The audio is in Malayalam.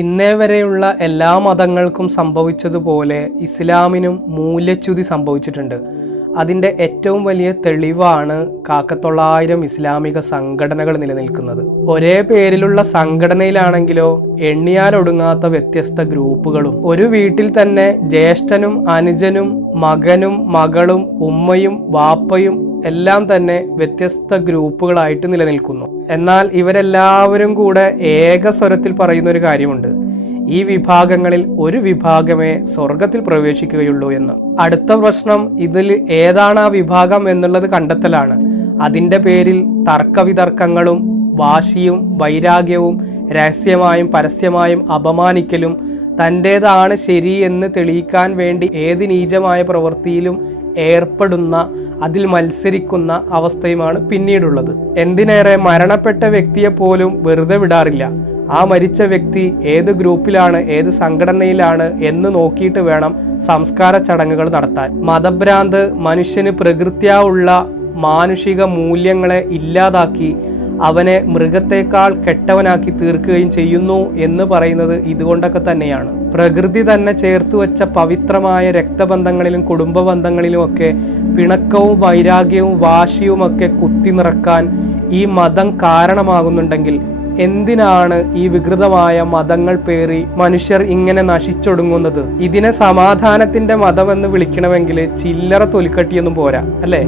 ഇന്നേ വരെയുള്ള എല്ലാ മതങ്ങൾക്കും സംഭവിച്ചതുപോലെ ഇസ്ലാമിനും മൂല്യച്യുതി സംഭവിച്ചിട്ടുണ്ട്. അതിന്റെ ഏറ്റവും വലിയ തെളിവാണ് കാക്കത്തൊള്ളായിരം ഇസ്ലാമിക സംഘടനകൾ നിലനിൽക്കുന്നത്. ഒരേ പേരിലുള്ള സംഘടനയിലാണെങ്കിലോ എണ്ണിയാലൊടുങ്ങാത്ത വ്യത്യസ്ത ഗ്രൂപ്പുകളും. ഒരു വീട്ടിൽ തന്നെ ജ്യേഷ്ഠനും അനുജനും മകനും മകളും ഉമ്മയും വാപ്പയും എല്ലാം തന്നെ വ്യത്യസ്ത ഗ്രൂപ്പുകളായിട്ട് നിലനിൽക്കുന്നു. എന്നാൽ ഇവരെല്ലാവരും കൂടെ ഏക സ്വരത്തിൽ പറയുന്ന ഒരു കാര്യമുണ്ട്. ഈ വിഭാഗങ്ങളിൽ ഒരു വിഭാഗമേ സ്വർഗത്തിൽ പ്രവേശിക്കുകയുള്ളൂ എന്ന്. അടുത്ത പ്രശ്നം ഇതിൽ ഏതാണ് ആ വിഭാഗം എന്നുള്ളത് കണ്ടെത്തലാണ്. അതിന്റെ പേരിൽ തർക്കവിതർക്കങ്ങളും വാശിയും വൈരാഗ്യവും രഹസ്യമായും പരസ്യമായും അപമാനിക്കലും തന്റേതാണ് ശരി എന്ന് തെളിയിക്കാൻ വേണ്ടി ഏത് നീചമായ പ്രവൃത്തിയിലും ഏർപ്പെടുന്ന അതിൽ മത്സരിക്കുന്ന അവസ്ഥയുമാണ് പിന്നീടുള്ളത്. എന്തിനേറെ മരണപ്പെട്ട വ്യക്തിയെ പോലും വെറുതെ വിടാറില്ല. ആ മരിച്ച വ്യക്തി ഏത് ഗ്രൂപ്പിലാണ് ഏത് സംഘടനയിലാണ് എന്ന് നോക്കിയിട്ട് വേണം സംസ്കാര ചടങ്ങുകൾ നടത്താൻ. മതഭ്രാന്ത് മനുഷ്യന് പ്രകൃത്യാ ഉള്ള മാനുഷിക മൂല്യങ്ങളെ ഇല്ലാതാക്കി അവനെ മൃഗത്തെക്കാൾ കെട്ടവനാക്കി തീർക്കുകയും ചെയ്യുന്നു എന്ന് പറയുന്നത് ഇതുകൊണ്ടൊക്കെ തന്നെയാണ്. പ്രകൃതി തന്നെ ചേർത്ത് വെച്ച പവിത്രമായ രക്തബന്ധങ്ങളിലും കുടുംബ ബന്ധങ്ങളിലുമൊക്കെ പിണക്കവും വൈരാഗ്യവും വാശിയുമൊക്കെ കുത്തി നിറക്കാൻ ഈ മതം കാരണമാകുന്നുണ്ടെങ്കിൽ എന്തിനാണ് ഈ വികൃതമായ മതങ്ങൾ പേറി മനുഷ്യർ ഇങ്ങനെ നശിച്ചൊടുങ്ങുന്നത്? ഇതിനെ സമാധാനത്തിന്റെ മതമെന്ന് വിളിക്കണമെങ്കിൽ ചില്ലറ തൊലിക്കട്ടിയൊന്നും പോരാ അല്ലേ?